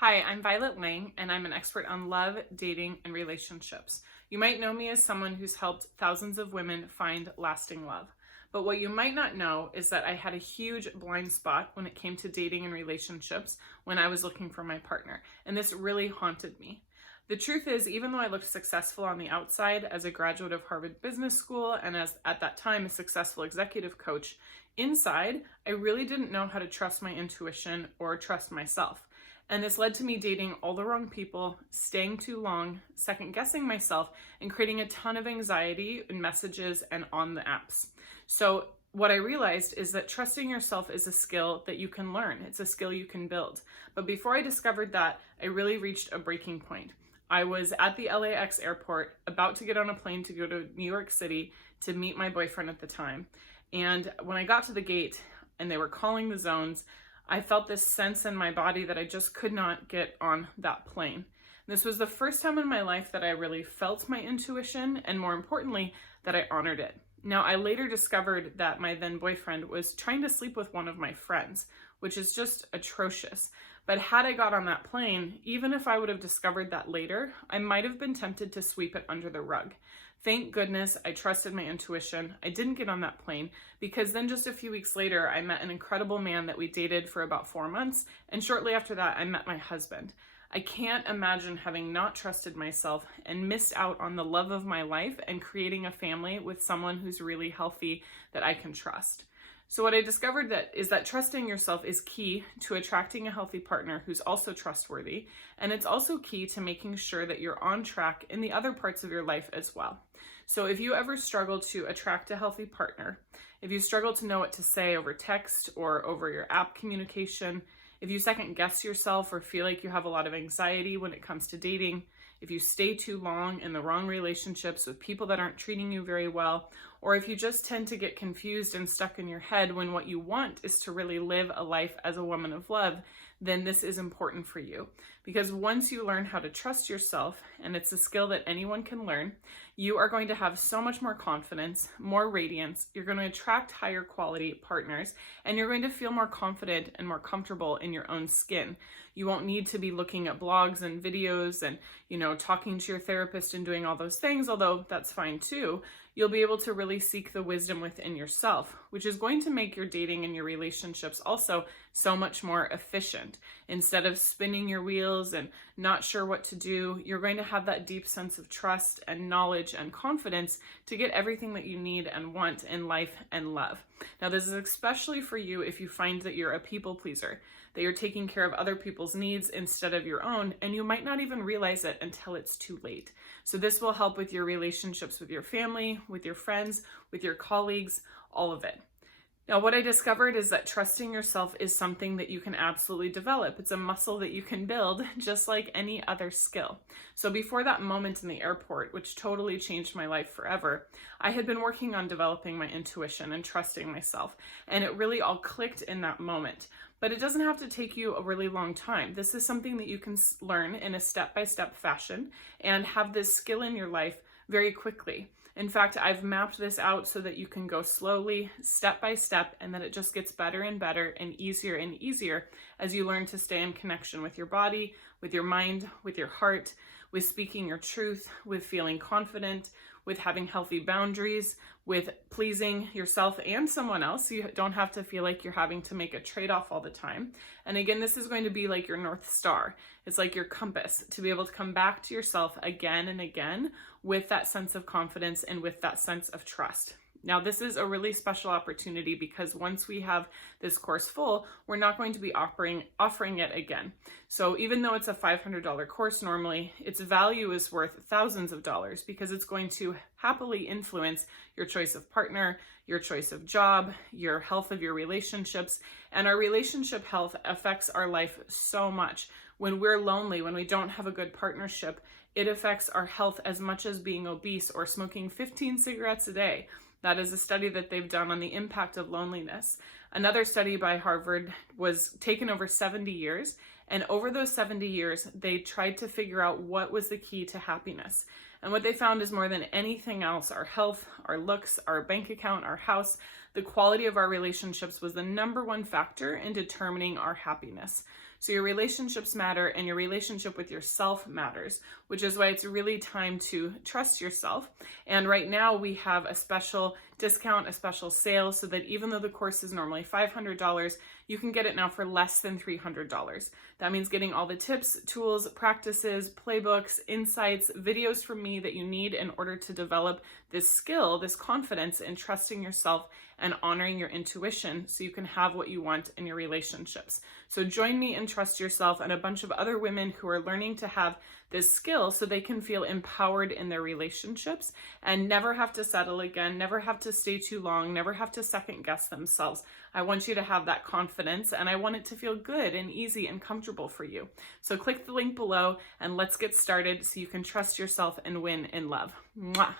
Hi, I'm Violet Lange, and I'm an expert on love, dating, and relationships. You might know me as someone who's helped thousands of women find lasting love. But what you might not know is that I had a huge blind spot when it came to dating and relationships when I was looking for my partner, and this really haunted me. The truth is, even though I looked successful on the outside as a graduate of Harvard Business School and as at that time a successful executive coach, inside, I really didn't know how to trust my intuition or trust myself. And this led to me dating all the wrong people, staying too long, second guessing myself, and creating a ton of anxiety in messages and on the apps. So what I realized is that trusting yourself is a skill that you can learn. It's a skill you can build. But before I discovered that, I really reached a breaking point. I was at the LAX airport, about to get on a plane to go to New York City to meet my boyfriend at the time. And when I got to the gate and they were calling the zones, I felt this sense in my body that I just could not get on that plane. This was the first time in my life that I really felt my intuition, and more importantly, that I honored it. Now, I later discovered that my then boyfriend was trying to sleep with one of my friends, which is just atrocious. But had I got on that plane, even if I would have discovered that later, I might have been tempted to sweep it under the rug. Thank goodness I trusted my intuition. I didn't get on that plane because then just a few weeks later, I met an incredible man that we dated for about 4 months. And shortly after that, I met my husband. I can't imagine having not trusted myself and missed out on the love of my life and creating a family with someone who's really healthy that I can trust. So what I discovered is that trusting yourself is key to attracting a healthy partner who's also trustworthy. And it's also key to making sure that you're on track in the other parts of your life as well. So if you ever struggle to attract a healthy partner, if you struggle to know what to say over text or over your app communication, if you second guess yourself or feel like you have a lot of anxiety when it comes to dating, if you stay too long in the wrong relationships with people that aren't treating you very well, or if you just tend to get confused and stuck in your head when what you want is to really live a life as a woman of love, then this is important for you. Because once you learn how to trust yourself, and it's a skill that anyone can learn, you are going to have so much more confidence, more radiance, you're going to attract higher quality partners, and you're going to feel more confident and more comfortable in your own skin. You won't need to be looking at blogs and videos and, talking to your therapist and doing all those things, although that's fine too. You'll be able to really seek the wisdom within yourself, which is going to make your dating and your relationships also so much more efficient. Instead of spinning your wheels and not sure what to do, you're going to have that deep sense of trust and knowledge and confidence to get everything that you need and want in life and love. Now, this is especially for you if you find that you're a people pleaser, that you're taking care of other people's needs instead of your own, and you might not even realize it until it's too late. So this will help with your relationships with your family, with your friends, with your colleagues, all of it. Now, what I discovered is that trusting yourself is something that you can absolutely develop. It's a muscle that you can build just like any other skill. So before that moment in the airport, which totally changed my life forever, I had been working on developing my intuition and trusting myself. And it really all clicked in that moment. But it doesn't have to take you a really long time. This is something that you can learn in a step-by-step fashion and have this skill in your life very quickly. In fact, I've mapped this out so that you can go slowly, step by step, and that it just gets better and better and easier as you learn to stay in connection with your body, with your mind, with your heart, with speaking your truth, with feeling confident, with having healthy boundaries, with pleasing yourself and someone else. You don't have to feel like you're having to make a trade-off all the time. And again, this is going to be like your North Star. It's like your compass to be able to come back to yourself again and again with that sense of confidence and with that sense of trust. Now, this is a really special opportunity because once we have this course full, we're not going to be offering it again. So even though it's a $500 course normally, its value is worth thousands of dollars because it's going to happily influence your choice of partner, your choice of job, your health of your relationships, and our relationship health affects our life so much. When we're lonely, when we don't have a good partnership, it affects our health as much as being obese or smoking 15 cigarettes a day. That is a study that they've done on the impact of loneliness. Another study by Harvard was taken over 70 years, and over those 70 years, they tried to figure out what was the key to happiness. And what they found is more than anything else, our health, our looks, our bank account, our house, the quality of our relationships was the number one factor in determining our happiness. So your relationships matter, and your relationship with yourself matters, which is why it's really time to trust yourself. And right now we have a special discount, a special sale, so that even though the course is normally $500, you can get it now for less than $300. That means getting all the tips, tools, practices, playbooks, insights, videos from me that you need in order to develop this skill, this confidence in trusting yourself and honoring your intuition so you can have what you want in your relationships. So join me in Trust Yourself and a bunch of other women who are learning to have this skill so they can feel empowered in their relationships and never have to settle again, never have to stay too long, never have to second guess themselves. I want you to have that confidence, and I want it to feel good and easy and comfortable for you. So click the link below and let's get started so you can trust yourself and win in love. Mwah.